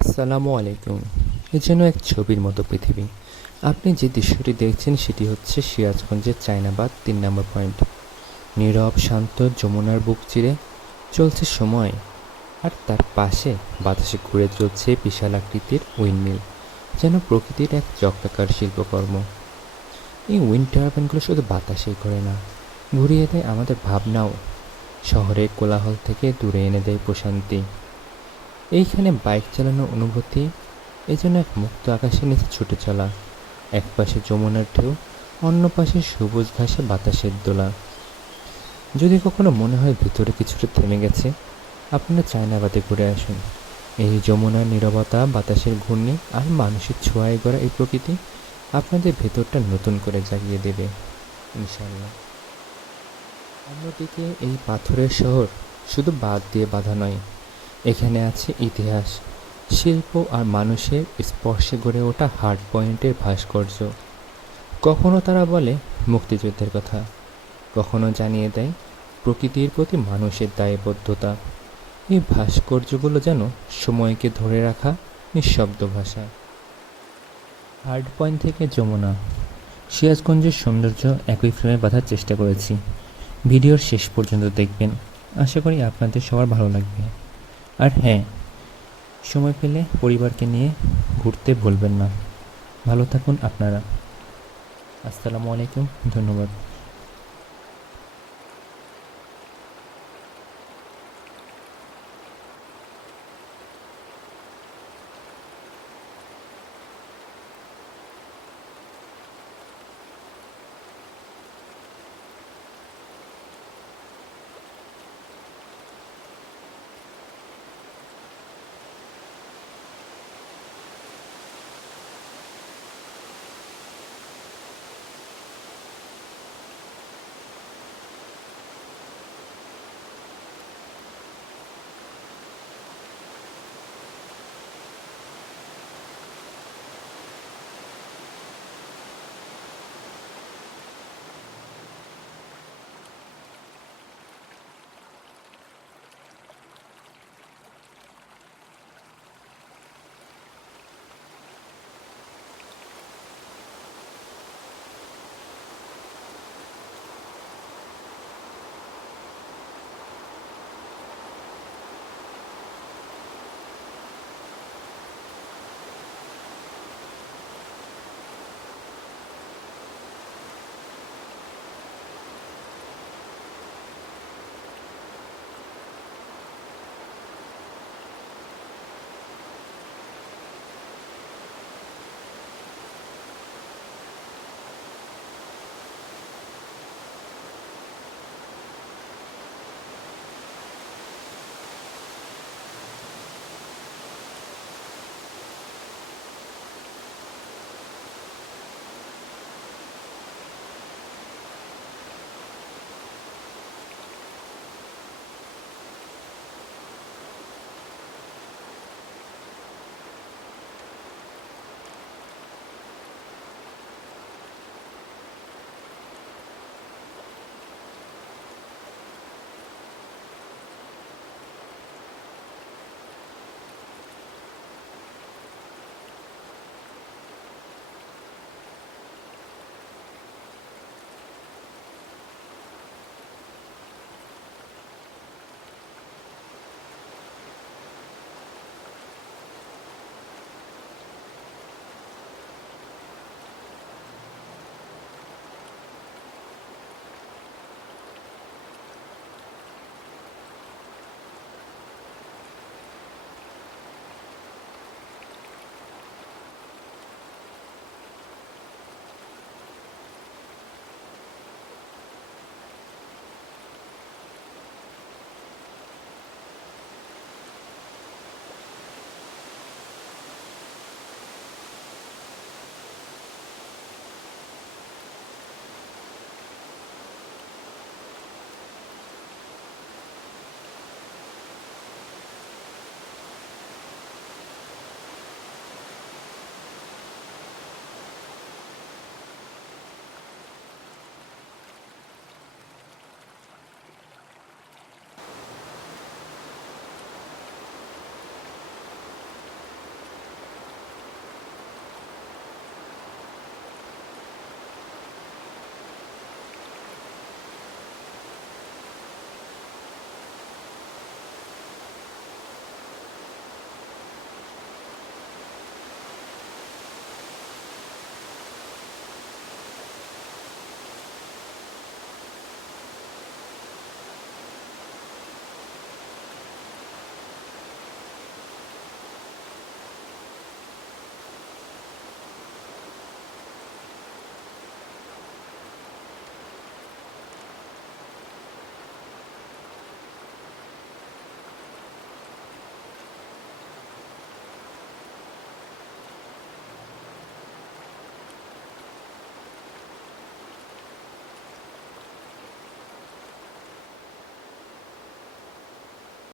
আসসালামু আলাইকুম। এ যেন এক ছবির মতো পৃথিবী। আপনি যে দৃশ্যটি দেখছেন সেটি হচ্ছে সিরাজগঞ্জের চায়নাবাদ তিন নম্বর পয়েন্ট। নীরব, শান্ত, যমুনার বুক চিরে চলছে সময়। আর তার পাশে বাতাসে ঘুরে চলছে বিশাল আকৃতির উইন্ডমিল, যেন প্রকৃতির এক চক্রাকার শিল্পকর্ম। এই উইন্ড টারবাইনগুলো শুধু বাতাসেই ঘোরে না, ঘুরিয়ে দেয় আমাদের ভাবনাও। শহরের কোলাহল থেকে দূরে এনে দেয় প্রশান্তি। এইখানে বাইক চালানোর অনুভূতি এই জন্য এক মুক্ত আকাশের নিচে ছুটে চলা। এক পাশে যমুনার ঢেউ, অন্য পাশে সবুজ ঘাসে বাতাসের দোলা। যদি কখনো মনে হয় ভিতরে কিছুটা থেমে গেছে, আপনারা চায়নাবাদে ঘুরে আসুন। এই যমুনার নীরবতা, বাতাসের ঘূর্ণি আর মানুষের ছোঁয়ায় গড়া এই প্রকৃতি আপনাদের ভেতরটা নতুন করে জাগিয়ে দেবে। ইনশাল্লাহ অন্যদিকে এই পাথরের শহর শুধু বাদ দিয়ে বাঁধা নয় এখানে আছে ইতিহাস, শিল্প আর মানুষের স্পর্শে গড়ে ওঠা হার্ড পয়েন্টের ভাস্কর্য। কখনো তারা বলে মুক্তিযুদ্ধের কথা, কখনো জানিয়ে দেয় প্রকৃতির প্রতি মানুষের দায়বদ্ধতা। এই ভাস্কর্যগুলো যেন সময়কে ধরে রাখা নিঃশব্দ ভাষা। হার্ড পয়েন্ট থেকে যমুনা। সিরাজগঞ্জের সৌন্দর্য একই ফ্রেমে বাঁধার চেষ্টা করেছি। ভিডিওর শেষ পর্যন্ত দেখবেন। আশা করি আপনাদের সবার ভালো লাগবে। আর হ্যাঁ সময় পেলে পরিবারকে নিয়ে ঘুরতে ভুলবেন না। ভালো থাকুন আপনারা। আসসালামু আলাইকুম, ধন্যবাদ।